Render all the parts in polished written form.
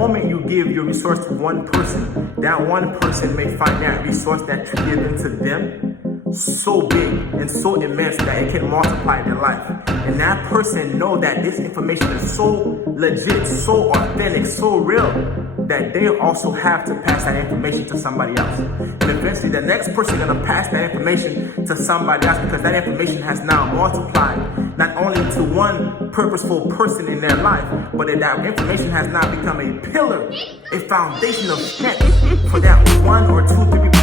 moment you give your resource to one person, that one person may find that resource that you give into them so big and so immense that it can multiply their life. And that person know that this information is so legit, so authentic, so real, that they also have to pass that information to somebody else. And eventually the next person is going to pass that information to somebody else, because that information has now multiplied not only to one purposeful person in their life, but that information has now become a pillar, a foundation of strength for that one or two, three people.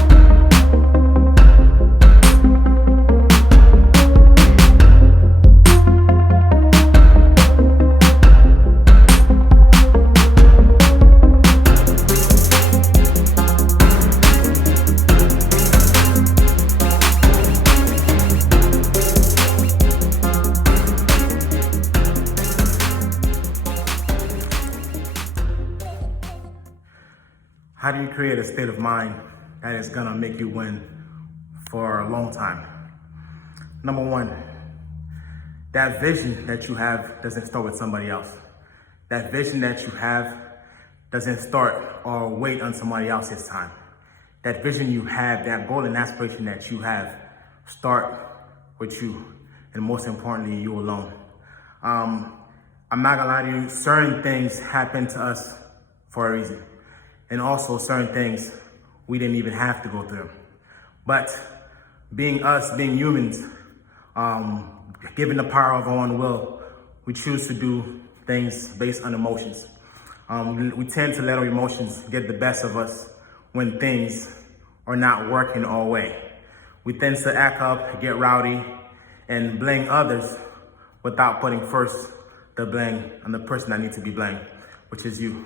How do you create a state of mind that is gonna make you win for a long time? Number one, that vision that you have doesn't start with somebody else. That vision that you have doesn't start or wait on somebody else's time. That vision you have, that goal and aspiration that you have, start with you, and most importantly, you alone. I'm not gonna lie to you, certain things happen to us for a reason. And also certain things we didn't even have to go through. But being us, being humans, given the power of our own will, we choose to do things based on emotions. We tend to let our emotions get the best of us when things are not working our way. We tend to act up, get rowdy, and blame others without putting first the blame on the person that needs to be blamed, which is you.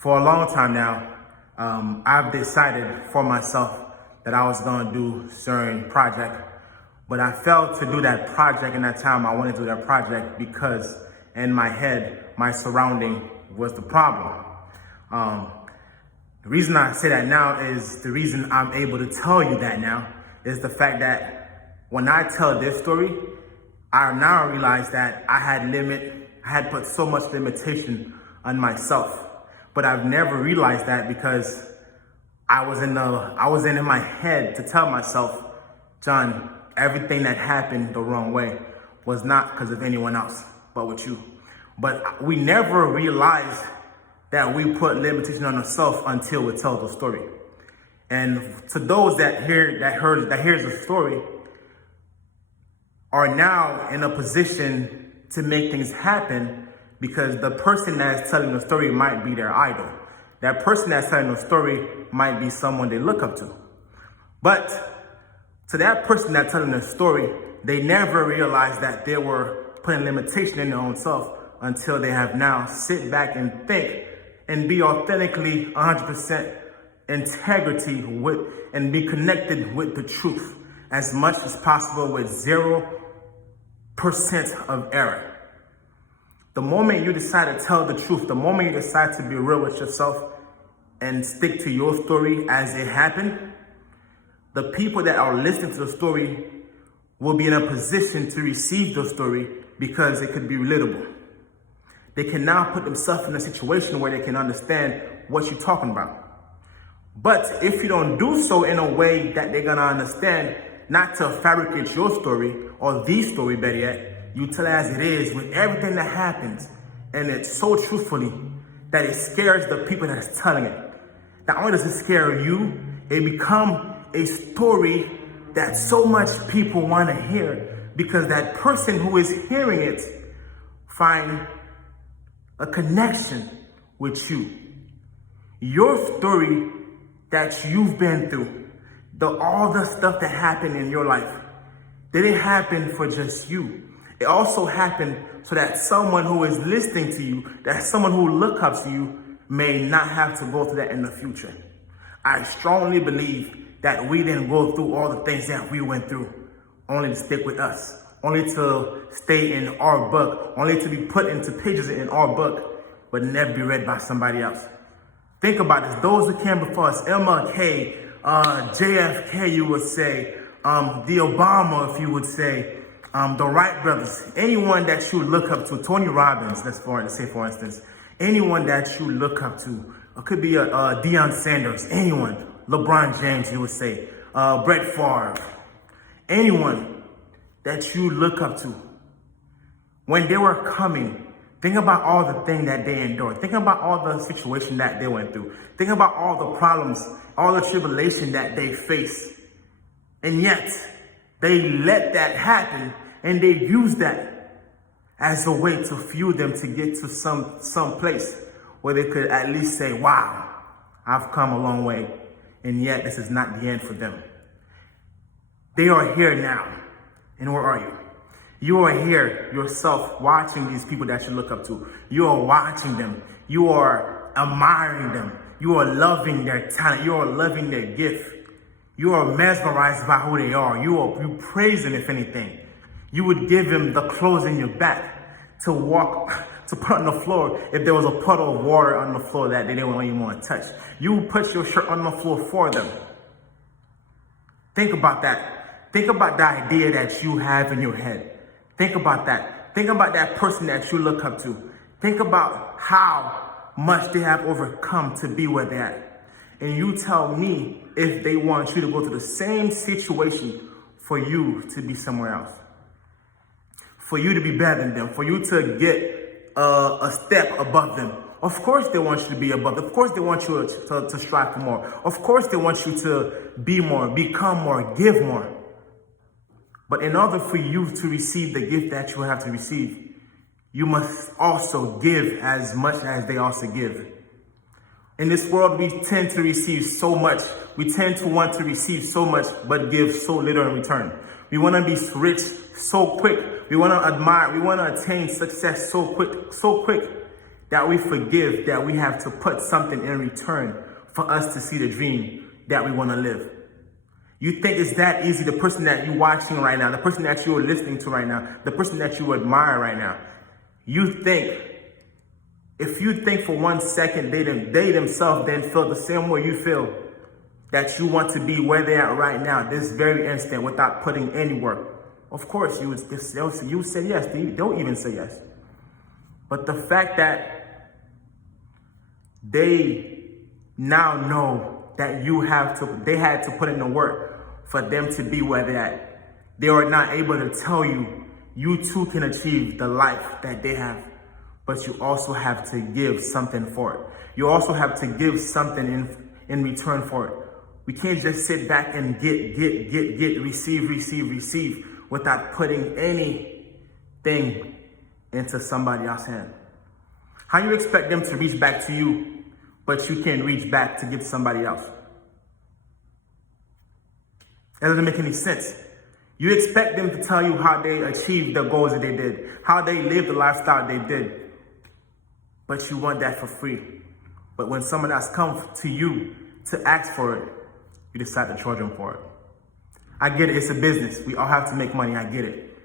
For a long time now, I've decided for myself that I was gonna do a certain project, but I failed to do that project in that time. I wanted to do that project because in my head, my surrounding was the problem. The reason I say that now is the reason I'm able to tell you that now is the fact that when I tell this story, I now realize that I had put so much limitation on myself. But I've never realized that because I was in my head to tell myself, John, everything that happened the wrong way was not because of anyone else, but with you. But we never realized that we put limitation on ourselves until we tell the story. And to those that hears the story are now in a position to make things happen, because the person that's telling the story might be their idol. That person that's telling the story might be someone they look up to. But to that person that's telling the story, they never realized that they were putting limitation in their own self until they have now sit back and think and be authentically 100% integrity with and be connected with the truth as much as possible with 0% of error. The moment you decide to tell the truth, the moment you decide to be real with yourself and stick to your story as it happened, the people that are listening to the story will be in a position to receive the story because it could be relatable. They can now put themselves in a situation where they can understand what you're talking about. But if you don't do so in a way that they're gonna understand, not to fabricate your story or the story, better yet, you tell it as it is with everything that happens, and it's so truthfully that it scares the people that's telling it. Not only does it scare you, it becomes a story that so much people want to hear, because that person who is hearing it find a connection with you. Your story that you've been through, all the stuff that happened in your life, didn't happen for just you. It also happened so that someone who is listening to you, that someone who looks up to you, may not have to go through that in the future. I strongly believe that we didn't go through all the things that we went through only to stick with us, only to stay in our book, only to be put into pages in our book, but never be read by somebody else. Think about this. Those who came before us, MLK, JFK, you would say, the Obama, if you would say, the Wright brothers, anyone that you look up to, Tony Robbins, let's say for instance, anyone that you look up to. It could be Deion Sanders, anyone, LeBron James, you would say, Brett Favre, anyone that you look up to. When they were coming, think about all the things that they endured. Think about all the situation that they went through. Think about all the problems, all the tribulation that they faced. And yet, they let that happen and they used that as a way to fuel them to get to some place where they could at least say, wow, I've come a long way. And yet, this is not the end for them. They are here now. And where are you? You are here yourself watching these people that you look up to. You are watching them. You are admiring them. You are loving their talent. You are loving their gift. You are mesmerized by who they are. You praise them, if anything. You would give them the clothes in your back to walk, to put on the floor if there was a puddle of water on the floor that they didn't even want to touch. You would put your shirt on the floor for them. Think about that. Think about the idea that you have in your head. Think about that. Think about that person that you look up to. Think about how much they have overcome to be where they're at. And you tell me if they want you to go through the same situation for you to be somewhere else. For you to be better than them. For you to get a step above them. Of course they want you to be above. Of course they want you to strive for more. Of course they want you to be more, become more, give more. But in order for you to receive the gift that you have to receive, you must also give as much as they also give. In this world, we tend to receive so much. We tend to want to receive so much, but give so little in return. We want to be rich so quick. We want to admire. We want to attain success so quick that we forgive that we have to put something in return for us to see the dream that we want to live. You think it's that easy? The person that you're watching right now, the person that you're listening to right now, the person that you admire right now, if you think for 1 second they themselves then feel the same way you feel, that you want to be where they're at right now, this very instant, without putting any work, of course you would say yes. They'll even say yes. But the fact that they now know that they had to put in the work for them to be where they're at. They are not able to tell you, you too can achieve the life that they have, but you also have to give something for it. You also have to give something in return for it. We can't just sit back and get, receive without putting anything into somebody else's hand. How you expect them to reach back to you, but you can't reach back to give to somebody else? That doesn't make any sense. You expect them to tell you how they achieved the goals that they did, how they lived the lifestyle they did, but you want that for free. But when someone else comes to you to ask for it, you decide to charge them for it. I get it, it's a business. We all have to make money, I get it.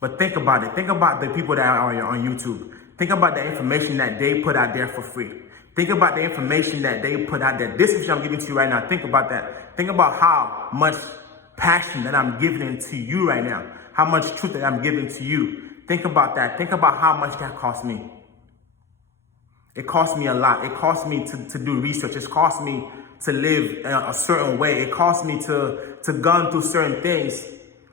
But think about it. Think about the people that are on YouTube. Think about the information that they put out there for free. Think about the information that they put out there. This is what I'm giving to you right now. Think about that. Think about how much passion that I'm giving into you right now. How much truth that I'm giving to you. Think about that. Think about how much that cost me. It cost me a lot. It cost me to do research. It cost me to live a certain way. It cost me to go through certain things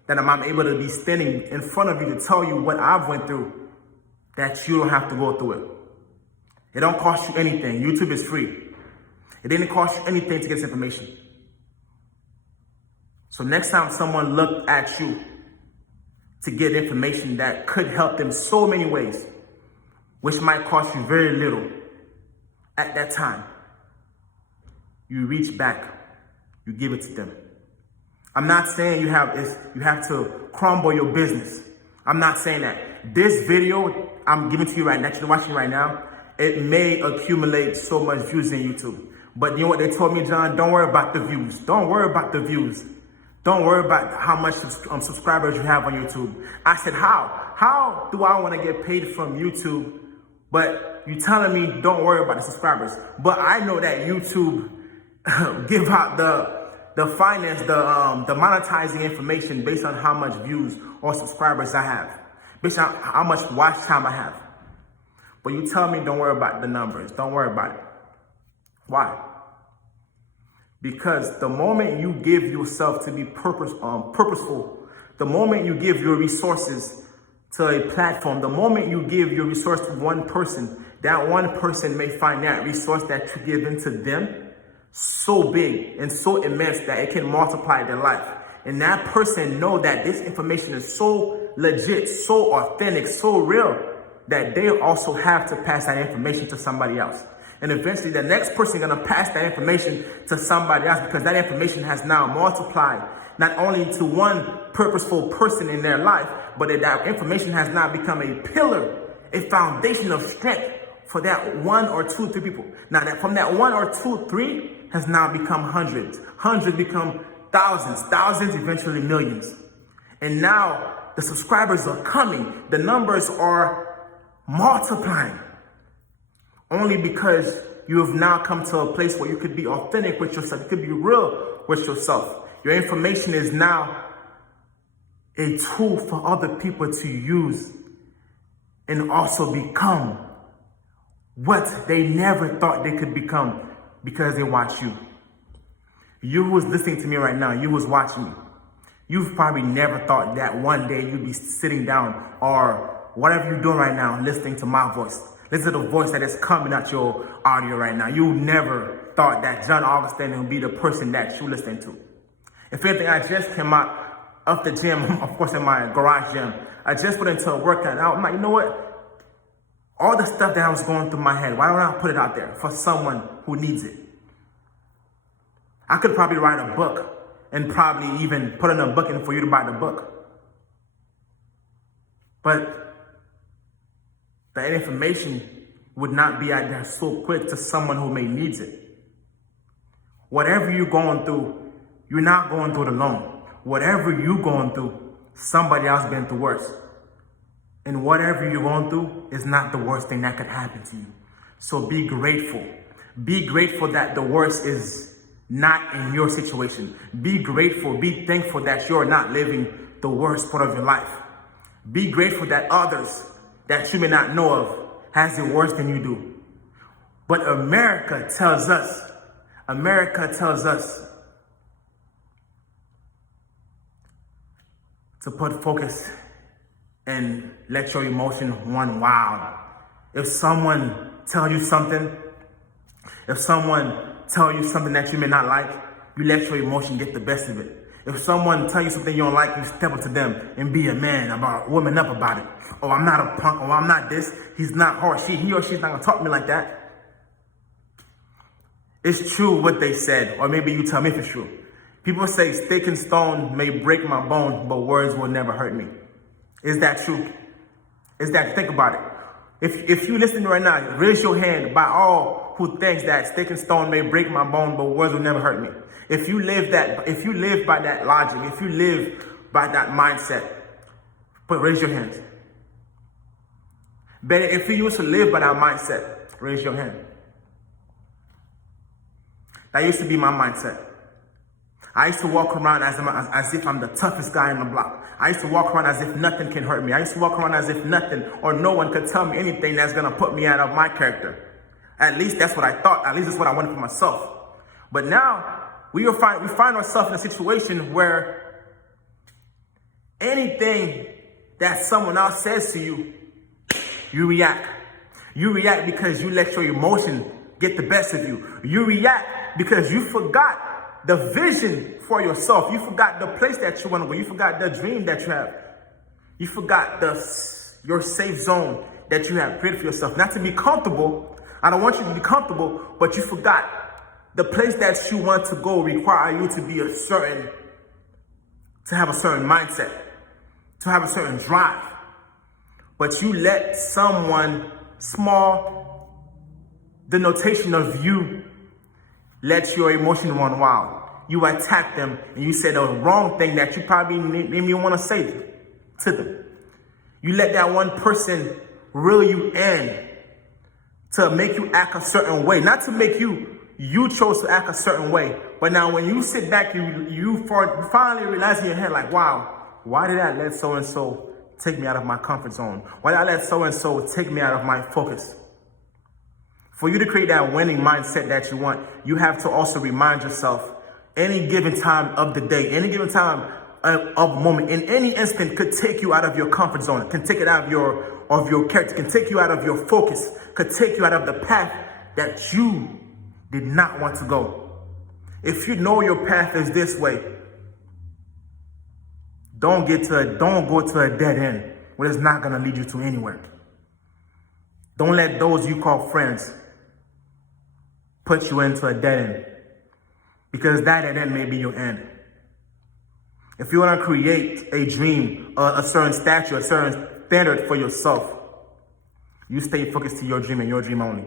that I'm able to be standing in front of you to tell you what I've went through, that you don't have to go through it. It don't cost you anything. YouTube is free. It didn't cost you anything to get this information. So next time someone look at you to get information that could help them so many ways, which might cost you very little at that time, you reach back, you give it to them. I'm not saying you have to crumble your business. I'm not saying that. This video I'm giving to you right now, that you're watching right now, it may accumulate so much views in YouTube. But you know what they told me, John? Don't worry about the views. Don't worry about the views. Don't worry about how much subscribers you have on YouTube. I said, how? How do I want to get paid from YouTube? But you're telling me don't worry about the subscribers. But I know that YouTube give out the finance, the monetizing information based on how much views or subscribers I have, based on how much watch time I have. But you tell me don't worry about the numbers. Don't worry about it. Why? Because the moment you give yourself to be purposeful, the moment you give your resources to a platform, the moment you give your resource to one person, that one person may find that resource that you give into them so big and so immense that it can multiply their life. And that person know that this information is so legit, so authentic, so real, that they also have to pass that information to somebody else. And eventually the next person is going to pass that information to somebody else, because that information has now multiplied not only to one purposeful person in their life, but that information has now become a pillar, a foundation of strength for that 1 or 2, 3 people. Now that from that 1 or 2, 3 has now become hundreds. Hundreds become thousands, thousands, eventually millions. And now the subscribers are coming. The numbers are multiplying. Only because you have now come to a place where you could be authentic with yourself. You could be real with yourself. Your information is now a tool for other people to use and also become what they never thought they could become because they watch you. You who is listening to me right now, you who's watching me, you've probably never thought that one day you'd be sitting down or whatever you're doing right now, listening to my voice. Listen to the voice that is coming out your audio right now. You never thought that John Augustin would be the person that you're listening to. If anything, I just came out of the gym, of course in my garage gym. I just went into a workout. I'm like, you know what? All the stuff that I was going through my head, why don't I put it out there for someone who needs it? I could probably write a book and probably even put in a book and for you to buy the book. But that information would not be out there so quick to someone who may needs it. Whatever you're going through, you're not going through it alone. Whatever you're going through, somebody else been through worse. And whatever you're going through is not the worst thing that could happen to you. So be grateful. Be grateful that the worst is not in your situation. Be grateful, be thankful that you're not living the worst part of your life. Be grateful that others that you may not know of has it worse than you do. But America tells us to put focus and let your emotion run wild. If someone tells you something, that you may not like, you let your emotion get the best of it. If someone tells you something you don't like, you step up to them and be a man about, woman up about it. Oh, I'm not a punk. Oh, I'm not this. He's not her. He or she's not gonna talk to me like that. It's true what they said, or maybe you tell me if it's true. People say stick and stone may break my bone, but words will never hurt me. Is that true? Think about it. If you listening right now, raise your hand by all who thinks that stick and stone may break my bone, but words will never hurt me. If you live by that logic, if you live by that mindset, raise your hands. But if you used to live by that mindset, raise your hand. That used to be my mindset. I used to walk around as if I'm the toughest guy in the block. I used to walk around as if nothing can hurt me. I used to walk around as if nothing or no one could tell me anything that's going to put me out of my character. At least that's what I thought. At least that's what I wanted for myself. But now we find ourselves in a situation where anything that someone else says to you, you react. You react because you let your emotion get the best of you. You react because you forgot the vision for yourself. You forgot the place that you want to go. You forgot the dream that you have. You forgot your safe zone that you have created for yourself. Not to be comfortable. I don't want you to be comfortable, but you forgot the place that you want to go require you to be to have a certain mindset, to have a certain drive. But you let someone small denotation of you let your emotion run wild. You attack them and you say the wrong thing that you probably didn't even want to say to them. You let that one person reel you in to make you act a certain way. Not to make you chose to act a certain way. But now when you sit back, you finally realize in your head like, wow, why did I let so-and-so take me out of my comfort zone? Why did I let so-and-so take me out of my focus? For you to create that winning mindset that you want, you have to also remind yourself any given time of the day, any given time of moment, in any instant could take you out of your comfort zone, can take it out of your character, can take you out of your focus, could take you out of the path that you did not want to go. If you know your path is this way, don't go to a dead end where it's not going to lead you to anywhere. Don't let those you call friends put you into a dead end, because that dead end may be your end. If you want to create a dream, a certain stature, a certain standard for yourself, you stay focused to your dream and your dream only.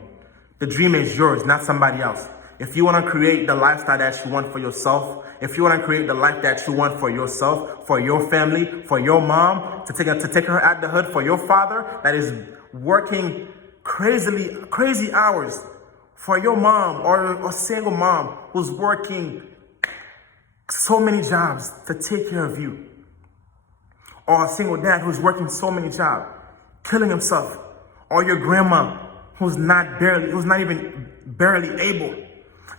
The dream is yours, not somebody else. If you want to create the lifestyle that you want for yourself, if you want to create the life that you want for yourself, for your family, for your mom, to take her out the hood, for your father that is working crazy hours, for your mom or a single mom who's working so many jobs to take care of you, or a single dad who's working so many jobs, killing himself, or your grandma who's not even barely able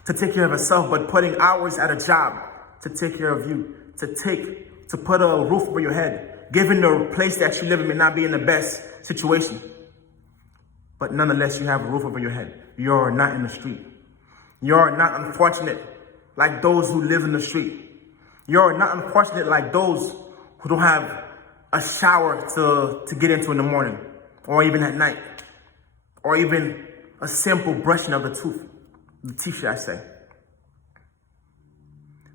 to take care of herself, but putting hours at a job to take care of you, to put a roof over your head, given the place that you live in may not be in the best situation, but nonetheless you have a roof over your head. You're not in the street. You're not unfortunate like those who live in the street. You're not unfortunate like those who don't have a shower to get into in the morning, or even at night, or even a simple brushing of the teeth, should I say.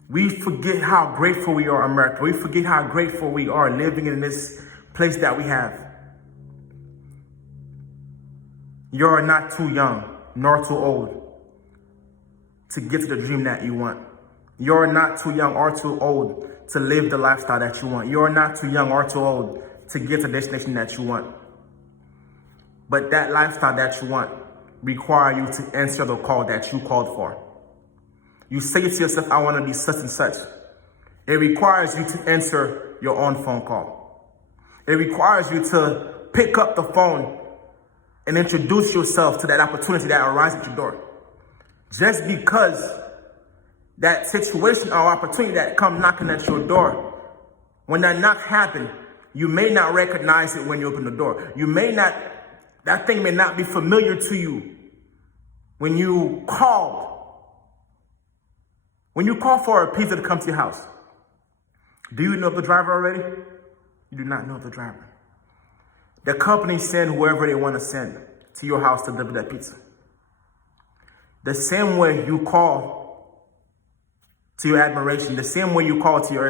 We forget how grateful we are, America. We forget how grateful we are living in this place that we have. You're not too young nor too old to get to the dream that you want. You're not too young or too old to live the lifestyle that you want. You're not too young or too old to get to the destination that you want. But that lifestyle that you want require you to answer the call that you called for. You say to yourself, I want to be such and such. It requires you to answer your own phone call. It requires you to pick up the phone and introduce yourself to that opportunity that arises at your door. Just because that situation or opportunity that come knocking at your door, when that knock happens, you may not recognize it when you open the door. That thing may not be familiar to you when you call. When you call for a pizza to come to your house, do you know the driver already? You do not know the driver. The company send whoever they want to send to your house to deliver that pizza. The same way you call to your admiration, the same way you call to your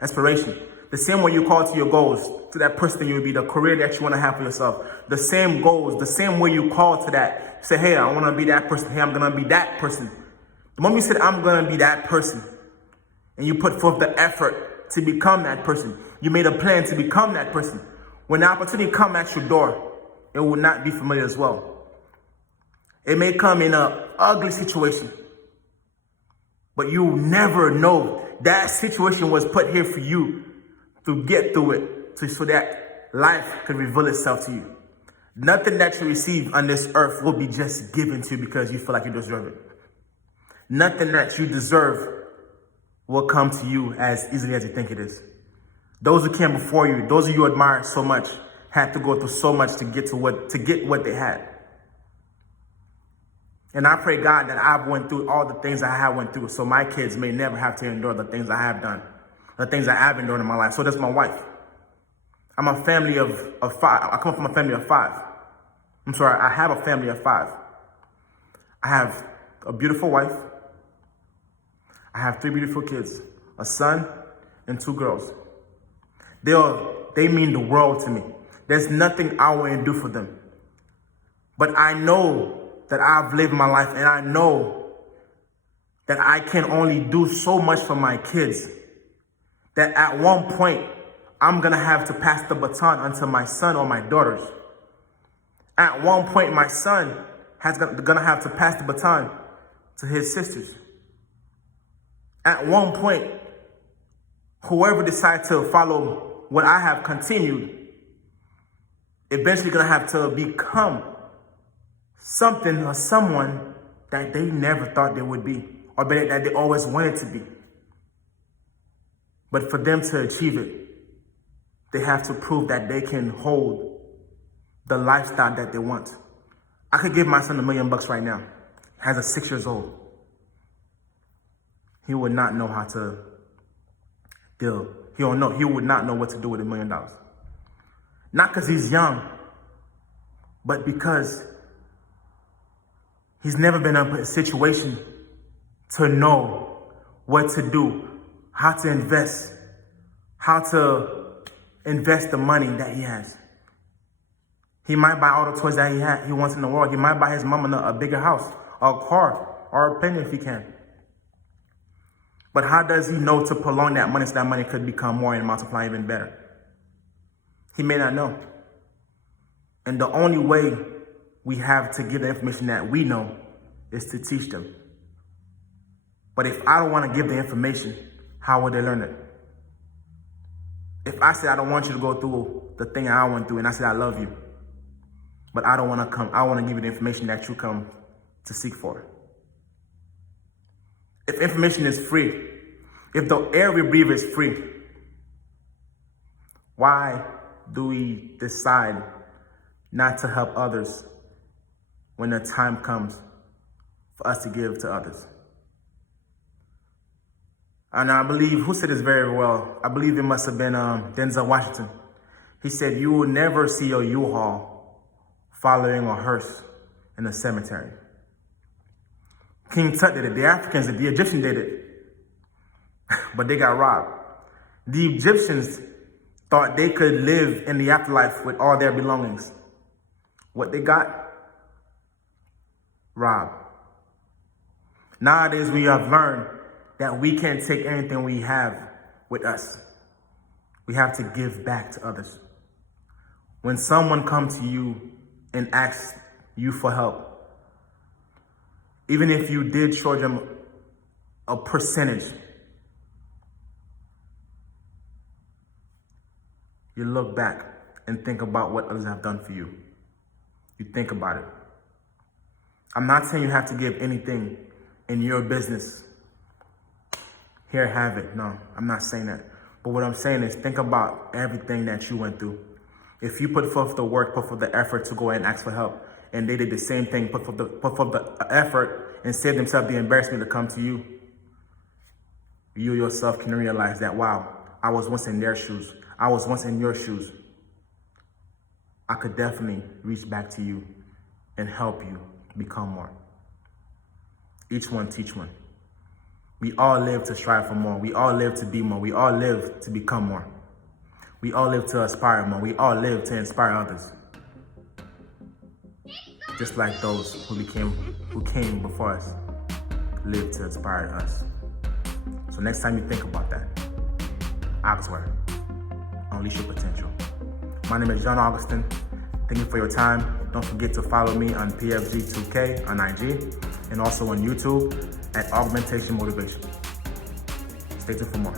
aspiration, the same way you call to your goals, to that person you will be, the career that you want to have for yourself, the same goals, the same way you call to that. Say, hey, I want to be that person. Hey, I'm going to be that person. The moment you said, I'm going to be that person, and you put forth the effort to become that person, you made a plan to become that person. When the opportunity comes at your door, it will not be familiar as well. It may come in an ugly situation, but you will never know that situation was put here for you to get through it, so that life can reveal itself to you. Nothing that you receive on this earth will be just given to you because you feel like you deserve it. Nothing that you deserve will come to you as easily as you think it is. Those who came before you, those of you admire so much, had to go through so much to get what they had. And I pray, God, that I've went through all the things I have went through, so my kids may never have to endure the things I have done, the things I have endured in my life. So does my wife. I'm a family of five. I come from a family of five. I have a family of five. I have a beautiful wife. I have 3 beautiful kids, a son and 2 girls. They mean the world to me. There's nothing I wouldn't do for them. But I know that I've lived my life, and I know that I can only do so much for my kids, that at one point, I'm going to have to pass the baton onto my son or my daughters. At one point, my son is going to have to pass the baton to his sisters. At one point, whoever decides to follow what I have continued, eventually gonna have to become something or someone that they never thought they would be, or better, that they always wanted to be. But for them to achieve it, they have to prove that they can hold the lifestyle that they want. I could give my son $1 million right now. He has a 6 years old. He would not know how to deal. He would not know what to do with $1 million. Not because he's young, but because he's never been in a situation to know what to do, how to invest the money that he has. He might buy all the toys that he wants in the world. He might buy his mama a bigger house, or a car, or a penny if he can. But how does he know to prolong that money so that money could become more and multiply even better? He may not know. And the only way we have to give the information that we know is to teach them. But if I don't want to give the information, how would they learn it? If I said I don't want you to go through the thing I went through, and I said I love you, but I don't want to come, I want to give you the information that you come to seek for. If information is free, if the air we breathe is free, why do we decide not to help others when the time comes for us to give to others? And I believe, who said this very well? I believe it must have been Denzel Washington. He said, "You will never see a U-Haul following a hearse in a cemetery." King Tut did it. The Africans did it. The Egyptians did it. But they got robbed. The Egyptians thought they could live in the afterlife with all their belongings. What they got? Robbed. Nowadays, we have learned that we can't take anything we have with us. We have to give back to others. When someone comes to you and asks you for help, even if you did show them a percentage, you look back and think about what others have done for you. You think about it. I'm not saying you have to give anything in your business. Here, have it. No, I'm not saying that. But what I'm saying is think about everything that you went through. If you put forth the work, put forth the effort to go and ask for help, and they did the same thing, put forth the effort and save themselves the embarrassment to come to you, you yourself can realize that, wow, I was once in their shoes. I was once in your shoes. I could definitely reach back to you and help you become more. Each one teach one. We all live to strive for more. We all live to be more. We all live to become more. We all live to aspire more. We all live to inspire others. Just like those who came before us lived to inspire us. So next time you think about that, I swear, unleash your potential. My name is Augustin. Thank you for your time. Don't forget to follow me on PFG2K on IG and also on YouTube at Augmentation Motivation. Stay tuned for more.